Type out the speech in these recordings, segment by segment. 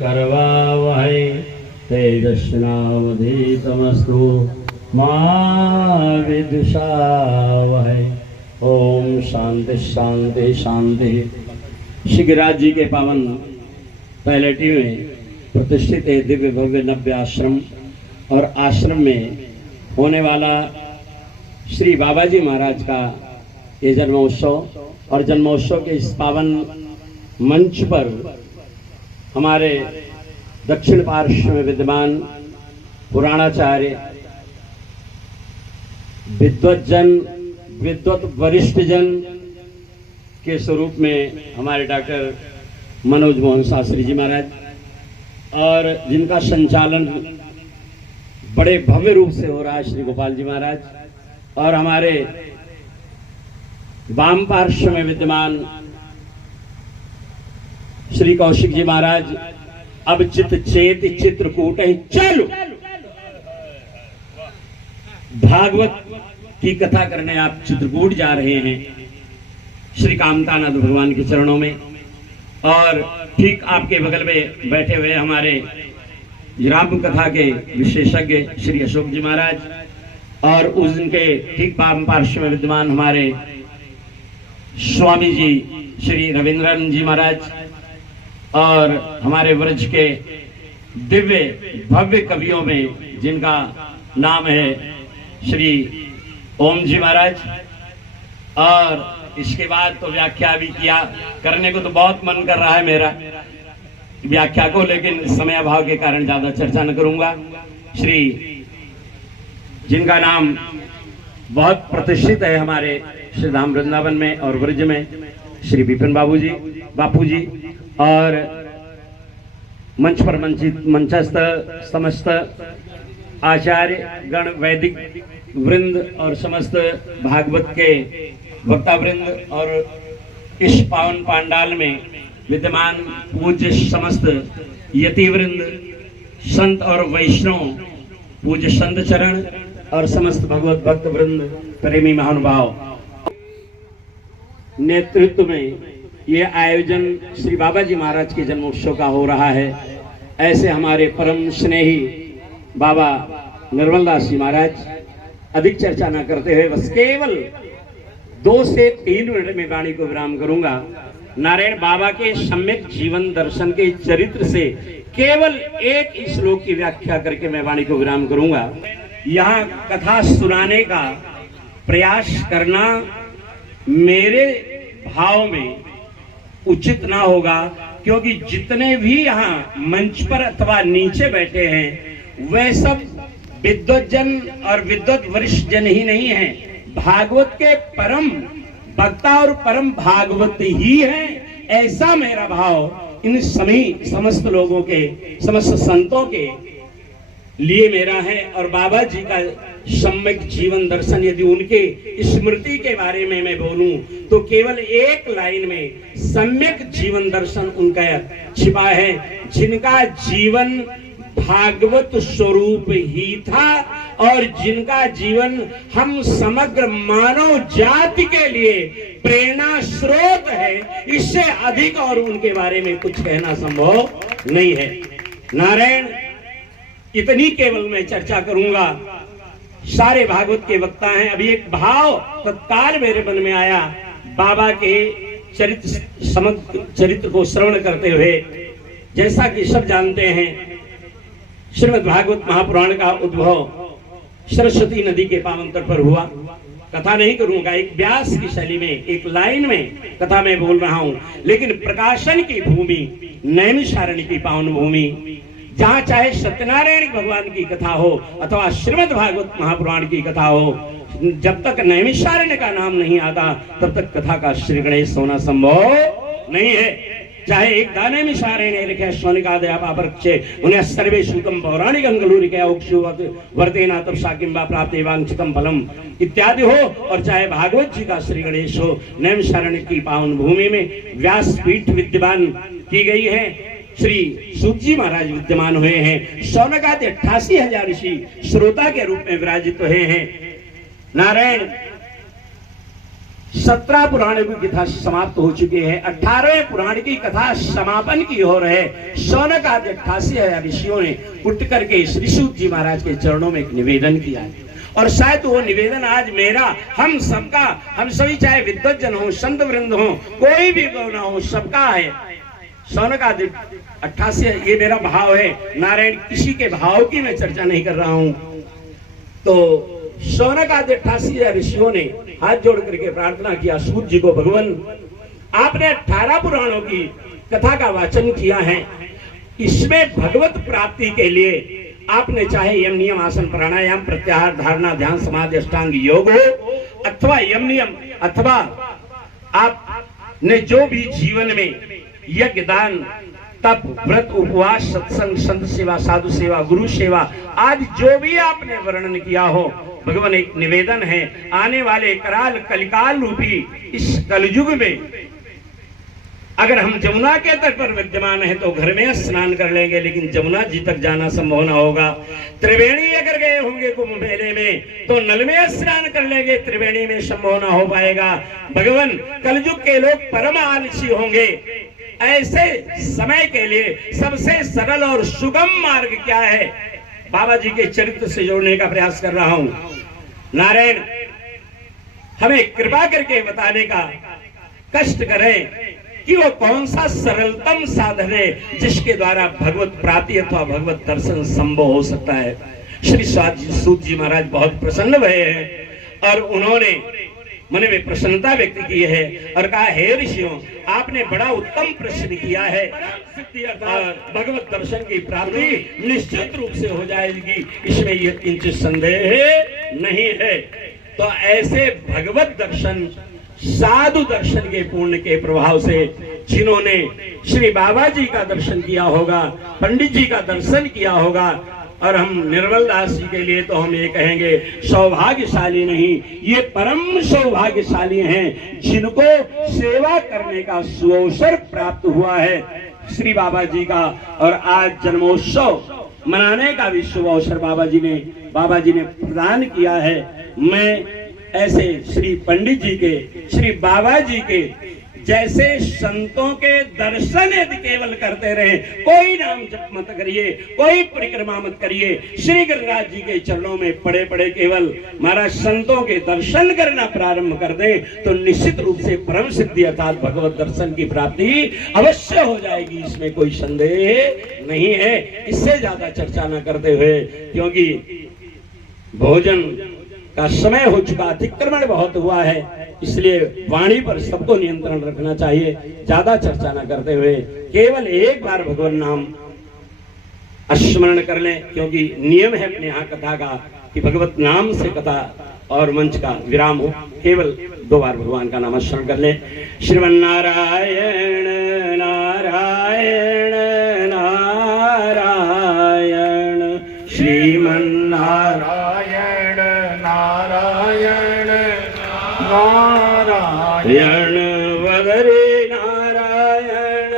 करवावहै तेजस्विनावधीतमस्तु मा विद्विषावहै। ओम शांति शांति शांति। श्री गिरिराज जी के पावन पैलेटी में प्रतिष्ठित है दिव्य भव्य नव्य आश्रम और आश्रम में होने वाला श्री बाबा जी महाराज का ये जन्मोत्सव और जन्मोत्सव के इस पावन मंच पर हमारे दक्षिण पार्श्व में विद्यमान पुराणाचार्य विद्वत वरिष्ठ जन के स्वरूप में हमारे डॉक्टर मनोज मोहन शास्त्री जी महाराज और जिनका संचालन बड़े भव्य रूप से हो रहा है श्री गोपाल जी महाराज और हमारे वाम पार्श्व में विद्यमान श्री कौशिक जी महाराज। अब चित चेत चित्रकूट चलो भागवत की कथा करने आप चित्रकूट जा रहे हैं श्री कामतानाथ भगवान के चरणों में। और ठीक आपके बगल में बैठे हुए हमारे राम कथा के विशेषज्ञ श्री अशोक जी महाराज और उनके ठीक वाम पार्श्व में विद्यमान हमारे स्वामी जी श्री रविंद्रनाथ जी महाराज और हमारे व्रज के दिव्य भव्य कवियों में जिनका नाम है श्री ओम जी महाराज। और इसके बाद तो व्याख्या भी किया करने को तो बहुत मन कर रहा है मेरा व्याख्या को, लेकिन समय अभाव के कारण ज्यादा चर्चा न करूंगा। श्री जिनका नाम बहुत प्रतिष्ठित है हमारे श्री धाम वृंदावन में और व्रज में श्री विपिन बापू जी और मंच पर मंचस्थ समस्त आचार्य गण वैदिक वृंद और समस्त भागवत के वक्ता वृंद और इस पावन पांडाल में विद्यमान पूज्य समस्त यति वृंद संत और वैष्णव पूज्य संत चरण और समस्त भगवत भक्त वृंद प्रेमी महानुभाव नेतृत्व में ये आयोजन श्री बाबा जी महाराज के जन्मोत्सव का हो रहा है। ऐसे हमारे परम स्नेही बाबा निर्मल दास जी महाराज अधिक चर्चा न करते हुए बस केवल 2 से 3 मिनट में वाणी को विराम करूंगा। नारायण बाबा के सम्यक जीवन दर्शन के चरित्र से केवल एक श्लोक की व्याख्या करके मैं वाणी को विराम करूंगा। यहाँ कथा सुनाने का प्रयास करना मेरे भाव में उचित ना होगा, क्योंकि जितने भी यहाँ मंच पर अथवा नीचे बैठे हैं वे सब विद्वत जन और विद्वत वरिष्ठ जन ही नहीं हैं, भागवत के परम वक्ता और परम भागवत ही हैं। ऐसा मेरा भाव इन सभी समस्त लोगों के समस्त संतों के लिए मेरा है। और बाबा जी का सम्यक जीवन दर्शन यदि उनके स्मृति के बारे में मैं बोलूं तो केवल एक लाइन में सम्यक जीवन दर्शन उनका छिपा है, जिनका जीवन भागवत स्वरूप ही था और जिनका जीवन हम समग्र मानव जाति के लिए प्रेरणा स्रोत है। इससे अधिक और उनके बारे में कुछ कहना संभव नहीं है। नारायण इतनी केवल मैं चर्चा करूंगा। सारे भागवत के वक्ता हैं। अभी एक भाव तत्काल मेरे मन में आया बाबा के चरित्र को श्रवण करते हुए। जैसा कि सब जानते हैं श्रीमद् भागवत महापुराण का उद्भव सरस्वती नदी के पावन तट पर हुआ। कथा नहीं करूंगा, एक व्यास की शैली में एक लाइन में कथा मैं बोल रहा हूं, लेकिन प्रकाशन की भूमि नैमिषारण्य की पावन भूमि, जहां चाहे सत्यनारायण भगवान की कथा हो अथवा श्रीमद् भागवत महापुराण की कथा हो, जब तक नैमिषारण्य का नाम नहीं आता तब तक कथा का श्री गणेश होना संभव नहीं है। चाहे एक दाने में सारे लिखे स्वनिकादयापापरक्षे उन्हें सर्वे शुकम पौराणिकं खलु लिखे औक्षुवत वर्तेना तब साकिंबा प्राप्ते वांछितम फलम इत्यादि हो, और चाहे भागवत जी का श्री गणेश हो, नैमिषारण्य की पावन भूमि में व्यासपीठ विद्यमान की गई है। श्री सूत जी महाराज विद्यमान हुए हैं। शौनकादि 88,000 ऋषि श्रोता के रूप में विराजित हुए हैं। नारायण 17 पुराण की कथा समाप्त हो चुकी है। 18वें पुराण की कथा समापन की ओर है। शौनक आदि 88 ऋषियों ने उठ करके श्री सूत जी महाराज के चरणों में एक निवेदन किया है और शायद वो निवेदन आज मेरा, हम सबका, हम सभी चाहे विद्वज्जन हो, संत वृंद हो, कोई भी गौना हो, सबका है। शौनक आदि 88 ये मेरा भाव है। नारायण किसी के भाव की मैं चर्चा नहीं कर रहा हूं। तो शौनक आदि 88 ऋषियों ने हाथ जोड़ करके प्रार्थना किया, सूत जी को, भगवान आपने 18 पुराणों की कथा का वाचन किया है, इसमें भगवत प्राप्ति के लिए आपने चाहे यम नियम आसन प्राणायाम प्रत्याहार धारणा ध्यान समाधि अष्टांग योग हो अथवा यम नियम, अथवा आपने जो भी जीवन में यज्ञ दान तप व्रत उपवास सत्संग संत सेवा साधु सेवा गुरु सेवा आदि जो भी आपने वर्णन किया हो, भगवान एक निवेदन है, आने वाले कराल कलिकाल रूपी इस कलयुग में अगर हम जमुना के तट पर विद्यमान है तो घर में स्नान कर लेंगे, लेकिन जमुना जी तक जाना संभव न होगा। त्रिवेणी अगर गए होंगे कुंभ मेले में तो नल में स्नान कर लेंगे, त्रिवेणी में संभव न हो पाएगा। भगवान कलयुग के लोग परम आलसी होंगे। ऐसे समय के लिए सबसे सरल और सुगम मार्ग क्या है, बाबा जी के चरित्र से जोड़ने का प्रयास कर रहा हूं। नारायण हमें कृपा करके बताने का कष्ट करें कि वो कौन सा सरलतम साधन है जिसके द्वारा भगवत प्राप्ति अथवा भगवत दर्शन संभव हो सकता है। श्री सूत जी महाराज बहुत प्रसन्न भये हैं और उन्होंने मन में प्रसन्नता व्यक्त की है और कहा, हे ऋषियों, आपने बड़ा उत्तम प्रश्न किया है और भगवत दर्शन की प्राप्ति निश्चित रूप से हो जाएगी, इसमें ये किंचित संदेह नहीं है। तो ऐसे भगवत दर्शन साधु दर्शन के पुण्य के प्रभाव से जिन्होंने श्री बाबा जी का दर्शन किया होगा, पंडित जी का दर्शन किया होगा, और हम निर्मल दास जी के लिए तो हम ये कहेंगे सौभाग्यशाली नहीं, ये परम सौभाग्यशाली हैं जिनको सेवा करने का सुअवसर प्राप्त हुआ है श्री बाबा जी का। और आज जन्मोत्सव मनाने का भी शुभ अवसर बाबा जी ने प्रदान किया है। मैं ऐसे श्री पंडित जी के, श्री बाबा जी के जैसे संतों के दर्शन यदि केवल करते रहे, कोई नाम जप मत करिए, कोई परिक्रमा मत करिए, श्री गिरिराज जी के चरणों में पड़े पड़े केवल महाराज संतों के दर्शन करना प्रारंभ कर दें तो निश्चित रूप से परम सिद्धि अर्थात भगवत दर्शन की प्राप्ति अवश्य हो जाएगी, इसमें कोई संदेह नहीं है। इससे ज्यादा चर्चा न करते हुए, क्योंकि भोजन का समय हो चुका, अतिक्रमण बहुत हुआ है, इसलिए वाणी पर सबको नियंत्रण रखना चाहिए। ज्यादा चर्चा न करते हुए केवल एक बार भगवान नाम स्मरण कर लें, क्योंकि नियम है अपने यहाँ कथा का कि भगवत नाम से कथा और मंच का विराम हो। केवल 2 बार भगवान का नाम स्मरण कर लें। श्रीमन्नारायण नारायण नारायण श्रीमन्नारायण नारायण नारायण वदरे नारायण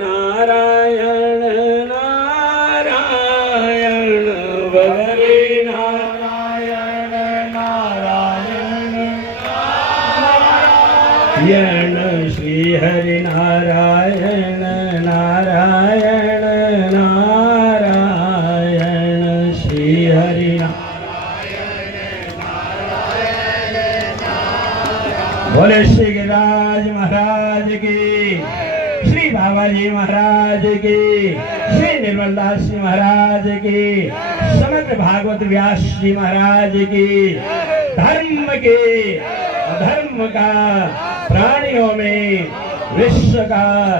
नारायण नारायण वदरे नारायण नारायण नारायण श्री हरि नारायण नारायण नारायण श्री हरि बोले श्री गिरिराज महाराज की, श्री बाबा जी महाराज की, श्री निर्मल दास जी महाराज की, समग्र भागवत व्यास जी महाराज की, धर्म के अधर्म का, प्राणियों में विश्व का,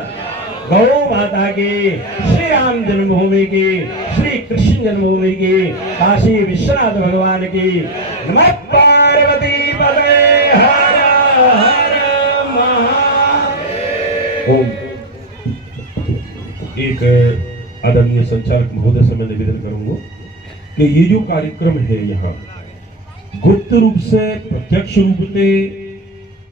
गौ माता की, श्री राम जन्मभूमि की, श्री कृष्ण जन्मभूमि की, काशी विश्वनाथ भगवान की। नमः पार्वती पते हर हर महादेव। ओम। एक आदरणीय संचालक महोदय से मैं निवेदन करूंगा कि ये जो कार्यक्रम है यहाँ गुप्त रूप से प्रत्यक्ष रूप से